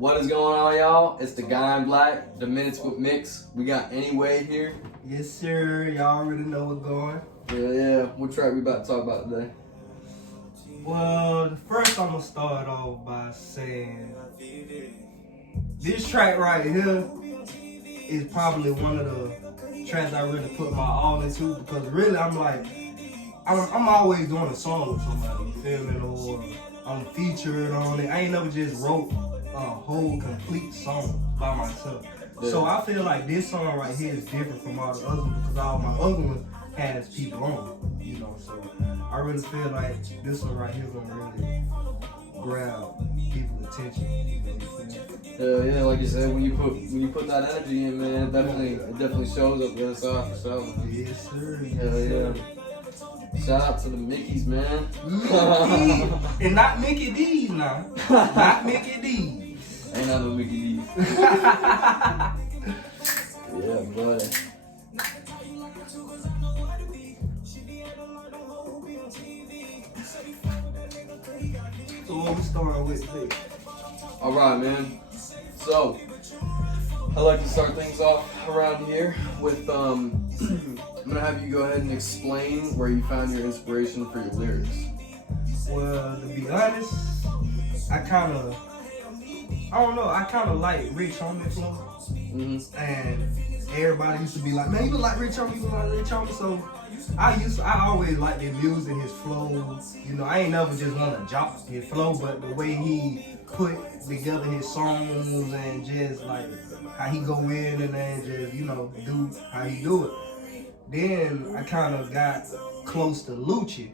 What is going on, y'all? It's the guy in black, the Minutes with Mix. We got Anyway here. Yes, sir. Y'all already know what's going. Yeah. What track we about to talk about today? Well, first I'm gonna start off by saying this track right here is probably one of the tracks I really put my all into, because really I'm always doing a song with somebody, you feel me? Or I'm featured on it. I ain't never just wrote a whole complete song by myself. Yeah. So I feel like this song right here is different from all the other ones, because all my other ones has people on it, you know. So I really feel like this one right here gonna really grab people's attention. Yeah, like you said, when you put that energy in, man, it definitely shows up the other side for sure. Yes, sir. Yeah. Shout out to the Mickeys, man. Mickey. And not Mickey D's now. Not Mickey D's. Ain't not no Mickey D's. Yeah, buddy. So what we starting with today? All right, man. So I like to start things off around here with I'm gonna have you go ahead and explain where you found your inspiration for your lyrics. Well, to be honest, I kind of like Rich Homie flow. Mm-hmm. And everybody used to be like, man, you look like Rich Homie, you look like Rich Homie. So I always liked his music, his flow. You know, I ain't never just want to drop his flow, but the way he put together his songs and just like how he go in and then just, you know, do how he do it. Then I kind of got close to Lucci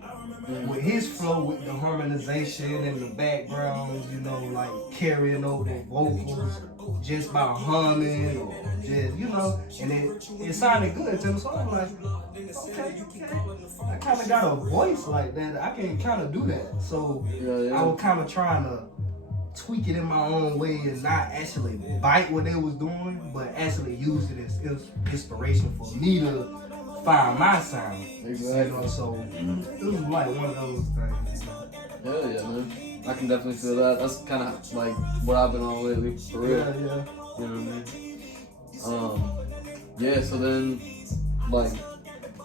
with his flow, with the harmonization and the backgrounds, you know, like carrying over vocals just by humming or just, you know, and it sounded good to me. So I'm like, okay. I kind of got a voice like that. I can kind of do that. So I was kind of trying to tweak it in my own way and not actually bite what they was doing, but actually use it as inspiration for me to find my sound. Exactly. You know, so it was like one of those things. Hell yeah, man. I can definitely feel that. That's kind of like what I've been on lately, for real. Yeah. You know what I mean? Yeah, so then, like,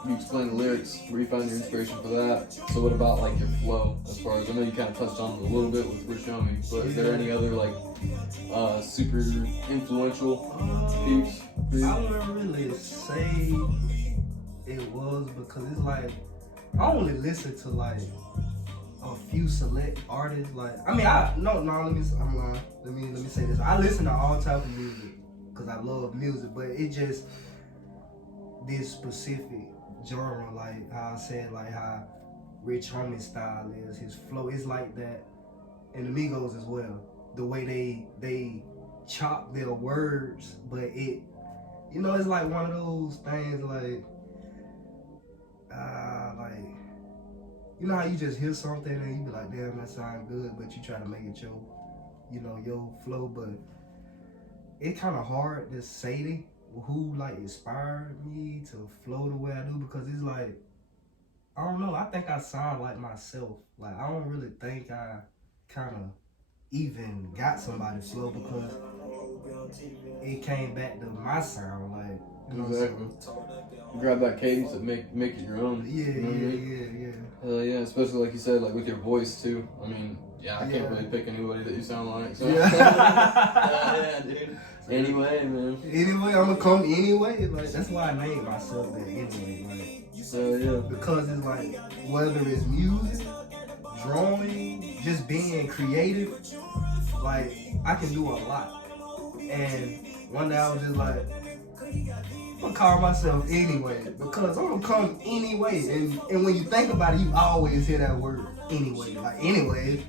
you explained the lyrics, where you found your inspiration for that. So what about, like, your flow, as far as, I know you kind of touched on it a little bit with Rich Homie, but is there any other, like, super influential peeps for you? I wouldn't really say it was, because it's like, I only listen to, like, a few select artists. Like, I mean, I'm lying. Let me say this. I listen to all type of music because I love music, but it just this specific genre, like how I said, like how Rich Homie style is, his flow is like that, and Amigos as well. The way they chop their words, but it, you know, it's like one of those things like. You know how you just hear something and you be like, damn, that sound good, but you try to make it your flow, but it's kind of hard to say who like inspired me to flow the way I do, because it's like, I don't know, I think I sound like myself. Like, I don't really think I kind of even got somebody's flow, because it came back to my sound, like, you know. Exactly. Grab that cadence and make it your own. Yeah. Hell yeah, especially like you said, like with your voice too. I mean, I can't really pick anybody that you sound like. So. Yeah, dude. Anyway, man. Anyway, I'm gonna come anyway. Like, that's why I named myself that anyway. Like, because it's like, whether it's music, drawing, just being creative, like, I can do a lot. And one day I was just like, I'm gonna call myself anyway, because I'm gonna come anyway. And when you think about it, you always hear that word anyway. Like, anyways.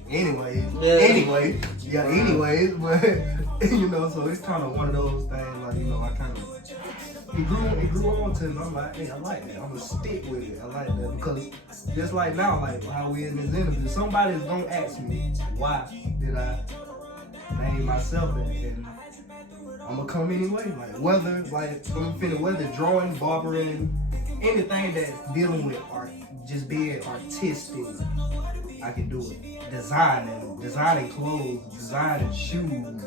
But you know, so it's kind of one of those things, like, you know, I kind of, it grew on to me. I'm like, hey, I like that. I'm gonna stick with it. I like that, because just like now, like how we in this interview, somebody's gonna ask me, why did I name myself that? And I'm gonna come anyway. Like, whether, like, I'm finna, whether drawing, barbering, anything that's dealing with art, just being artistic, I can do it. Designing clothes, designing shoes.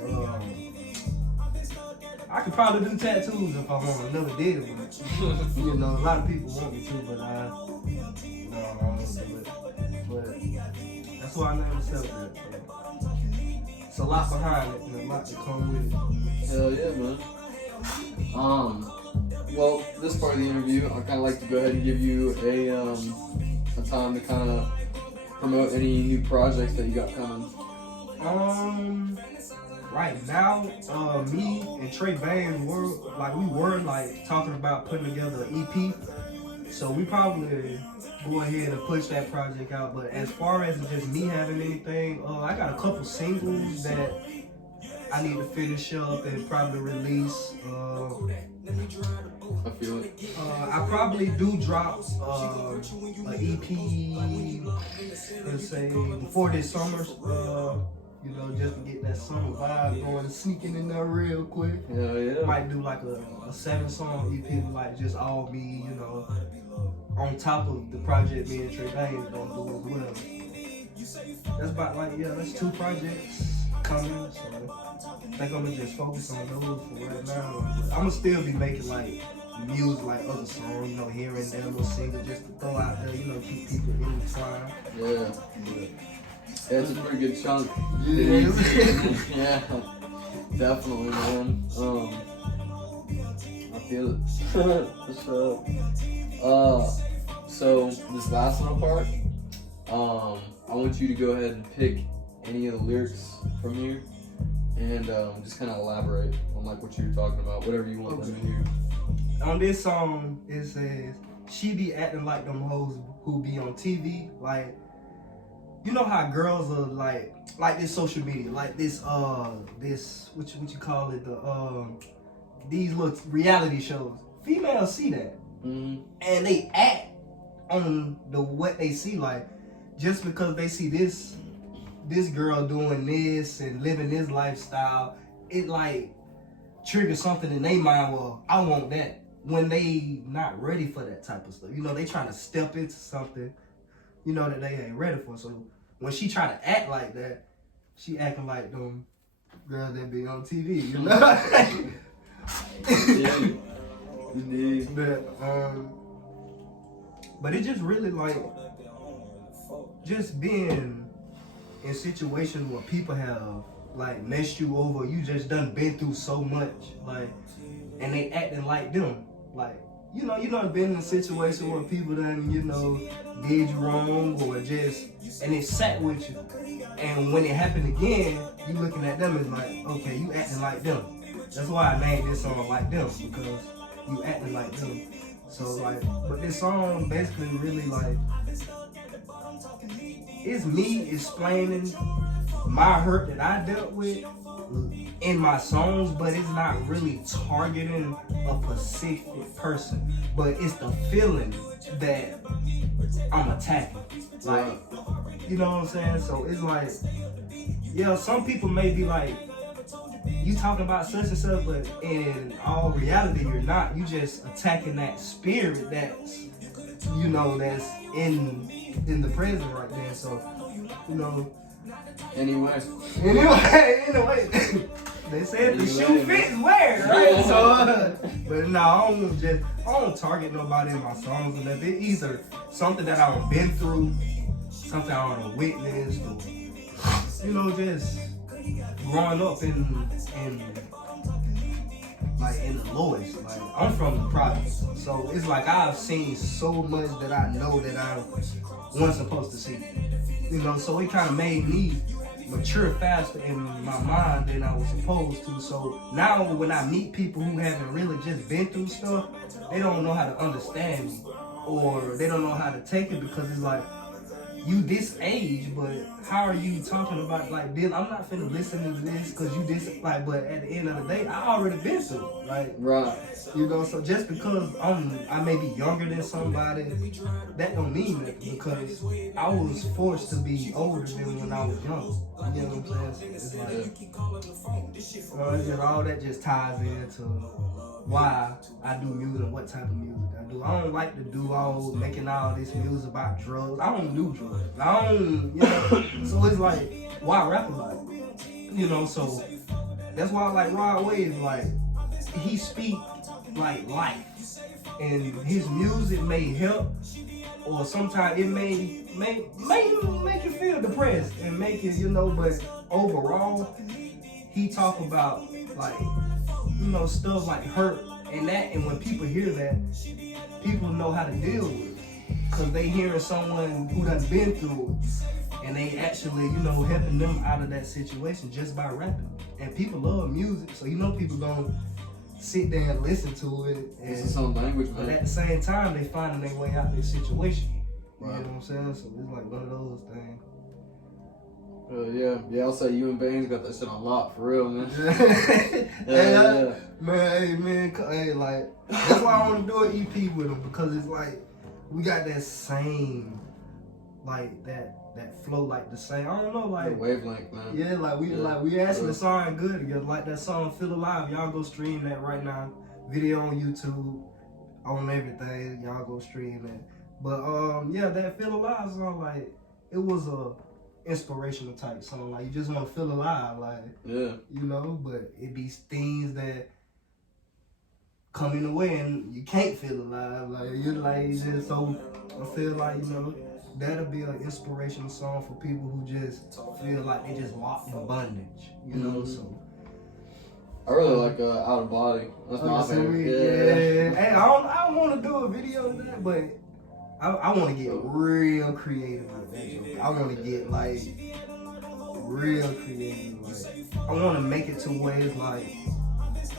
I could probably do tattoos if I want. I never did it. You know, a lot of people want me to, but I don't do it. But that's why I named myself that. So. It's a lot behind it and a lot to come with it. Hell yeah, man. Well, this part of the interview, I'd kind of like to go ahead and give you a time to kind of promote any new projects that you got coming. Right now, me and Trey Bain were talking about putting together an EP. So we probably go ahead and push that project out. But as far as just me having anything, I got a couple singles that I need to finish up and probably release. I feel it. I probably do drop an EP, let's say, before this summer. You know, just to get that summer vibe going, sneaking in there real quick. Yeah. Might do like a 7-song EP, like just all me, you know, on top of the project me and Trey Bain gonna do as well. That's about that's 2 projects coming, so I think I'm gonna just focus on those for right now. I'm gonna still be making like music, like other songs, you know, here and there, little singles just to throw out there, you know, keep people intertwined. Yeah. Yeah, it's a pretty good chunk. Yeah, definitely, man. I feel it. So this last one part, I want you to go ahead and pick any of the lyrics from here and just kind of elaborate on like what you were talking about, whatever you want them to hear. On this song, it says, "She be acting like them hoes who be on TV, like." You know how girls are like this social media, like this what you call it, these little reality shows. Females see that, and they act on what they see, like just because they see this girl doing this and living this lifestyle, it like triggers something in their mind. Well, I want that, when they not ready for that type of stuff. You know, they trying to step into something, you know, that they ain't ready for. So when she try to act like that, she acting like them girls that be on TV, you know? Yeah, indeed. But it just really like, just being in situations where people have like messed you over, you just done been through so much, like, and they acting like them. Like, you know, you done been in a situation where people done, you know, did you wrong or just, and it sat with you. And when it happened again, you looking at them and like, okay, you acting like them. That's why I named this song Like Them, because you acting like them. So like, but this song basically really like, it's me explaining my hurt that I dealt with in my songs, but it's not really targeting a specific person, but it's the feeling that I'm attacking. Like, you know what I'm saying? So it's like, yeah, some people may be like, you talking about such and such, but in all reality, you're not. You just attacking that spirit that's, you know, that's in the present right there. So, you know. Anyway. They said the shoe fits where, right? Yeah. So, but no, I don't target nobody in my songs unless it's either something that I've been through, something I witnessed, or, you know, just growing up in the lowest. Like, I'm from the projects, so it's like I've seen so much that I know that I wasn't supposed to see. You know, so it kind of made me mature faster in my mind than I was supposed to. So now when I meet people who haven't really just been through stuff, they don't know how to understand me, or they don't know how to take it, because it's like, you this age, but how are you talking about, like, Bill, I'm not finna listen to this because you this, like, but at the end of the day, I already been through it, like, right. You know, so just because I may be younger than somebody, that don't mean nothing, because I was forced to be older than when I was young. You know what I'm saying? It's like, all that just ties into why I do music and what type of music I do. I don't like to do making all this music about drugs. I don't do drugs. I don't, you know. So it's like, why rap about it? You know, so that's why I like Rod Wave. Like, he speak like life, and his music may help, or sometimes it may make you feel depressed and make you, you know. But overall, he talk about like, you know, stuff like hurt and that, and when people hear that, people know how to deal with it, cause they hearing someone who done been through it, and they actually, you know, helping them out of that situation just by rapping. And people love music, so you know people gonna sit there and listen to it. And, it's its own language, man. But at the same time, they finding their way out of their situation. Right. You know what I'm saying? So it's like one of those things. Yeah, I'll say you and Bane's got that shit on lock, for real, man. Man, hey, like, that's why I want to do an EP with him, because it's like, we got that same, like, that flow, like the same, I don't know, like, the wavelength, man. Yeah, like we actually sound good together, like that song Feel Alive. Y'all go stream that right now. Video on YouTube, on everything. Y'all go stream that. But yeah, that Feel Alive song, like, it was a inspirational type song. Like, you just want to feel alive, like, yeah, you know. But it be things that come in the way and you can't feel alive. Like, you're like, just so I feel like, you know, that'll be an inspirational song for people who just feel like they just locked in bondage, you know. So I really like Out of Body. That's my favorite. Yeah. Hey, I don't want to do a video of that, but I want to get real creative with that joke. I want to get like real creative. Like, I want to make it to where it's like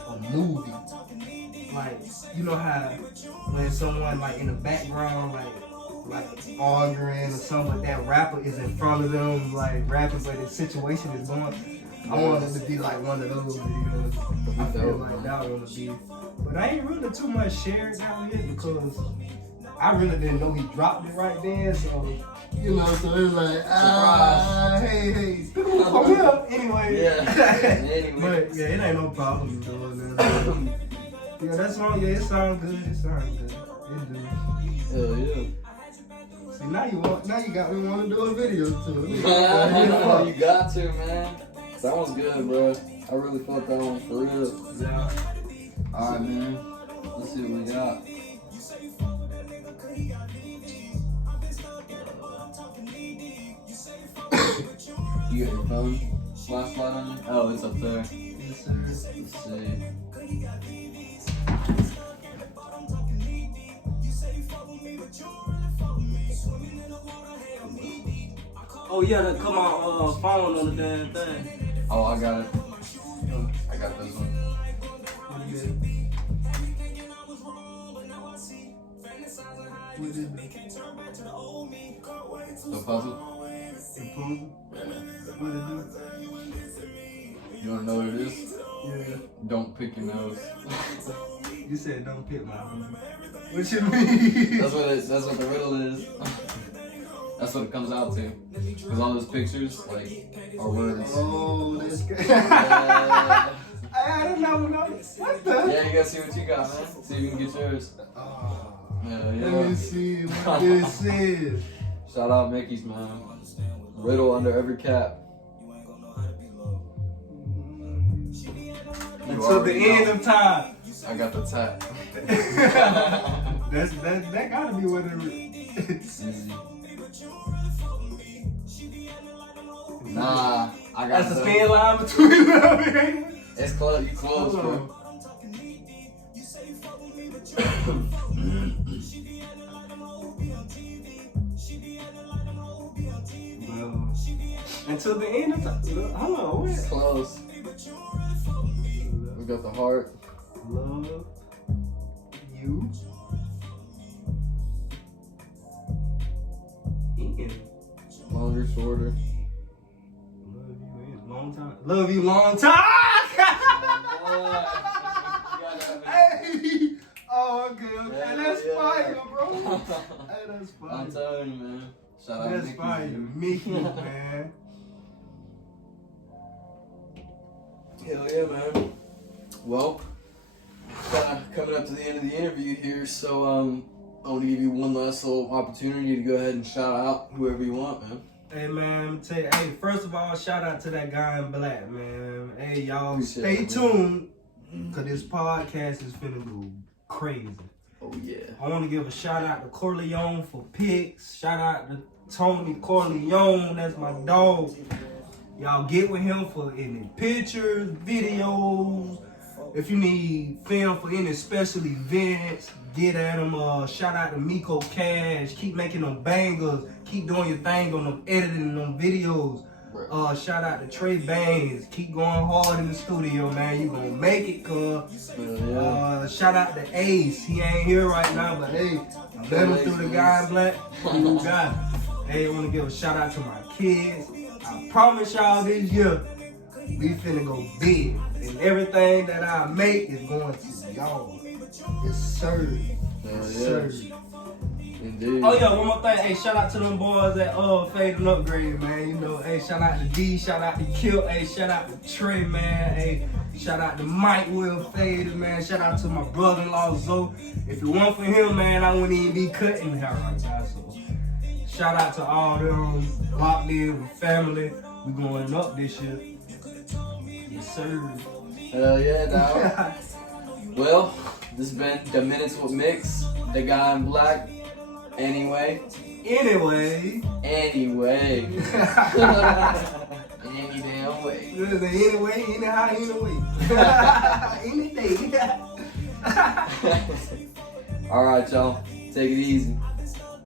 a movie. Like, you know how when someone like in the background like arguing or something, like that rapper is in front of them like rapping, but the situation is going. I want it to be like one of those videos. I feel like that I want to be. But I ain't really too much shared down here because I really didn't know he dropped it right then. So, you know, so it's like, hey. Oh, yeah. Anyway. Yeah. But yeah, it ain't no problem doing that. Yeah, that song, yeah, it sounds good. It sounds good. It do. Hell yeah. See, now you got me want to do a video too. You got to, man. That one's good, bro. I really felt that one for real. Yeah. Alright, man. Let's see what we got. You got your phone flashlight on you? Oh, it's up there. Yes, sir. Let's see. Oh yeah, that come on phone on the damn thing. Oh, I got it. I got this one. What is it? The puzzle? The puzzle? What is it? You wanna know what it is? Yeah. Don't pick your nose. You said don't pick my nose. What you mean? That's what the riddle is. That's what it comes out to. Because all those pictures, like, are words. Oh, this guy. Yeah. I don't know. What the? Yeah, you gotta see what you got, man. See if you can get yours. Yeah. Let me see what this is. Shout out Mickey's, man. Riddle under every cap. Until the end of time. I got the tap. that gotta be what it is. Easy. Nah, I got That's a thin line between them. It's close. You close, bro. Until the end of time. Hold on, what? Close. We got the heart. Love you. In. Longer, shorter. Love you in. Long time. Love you long time. Hey. Oh, okay. Yeah, that's yeah. fire, bro. Hey, that's fire. I'm telling you, man. Shout out That's Mickey's, fire. dude. Mickey, man. Hell yeah, man. Well, coming up to the end of the interview here, so I want to give you one last little opportunity to go ahead and shout out whoever you want, man. Hey man, let me tell you, hey, first of all, shout out to that guy in black, man. Hey y'all, Appreciate stay it, tuned, cause this podcast is finna go crazy. Oh yeah. I want to give a shout out to Corleone for picks. Shout out to Tony Corleone, that's my dog. Y'all get with him for any pictures, videos. If you need film for any special events, get at him. Shout out to Miko Cash. Keep making them bangers. Keep doing your thing on them editing them videos. Shout out to Trey Baines. Keep going hard in the studio, man. You gonna make it, cuz. Shout out to Ace. He ain't here right now, but hey, I met him through the guy in black. You got it. Hey, I want to give a shout out to my kids. I promise y'all this year, we finna go big. And everything that I make is going to y'all. It's served. It's served. Indeed. Oh yeah, one more thing. Hey, shout out to them boys at Fade and Upgrade, man. You know, hey, shout out to D, shout out to Kill, hey, shout out to Trey, man. Hey, shout out to Mike Will Fade, man. Shout out to my brother-in-law Zoe. If it weren't for him, man, I wouldn't even be cutting hair right now. So shout out to all them locked in with family. We going up this year. Yes, sir. Hell yeah, dog. Well, this has been the Minutes with Mix, the guy in black. Anyway. Anyway. Any damn way. Anyway, anyhow, anyway. Any day. Alright, y'all. Take it easy.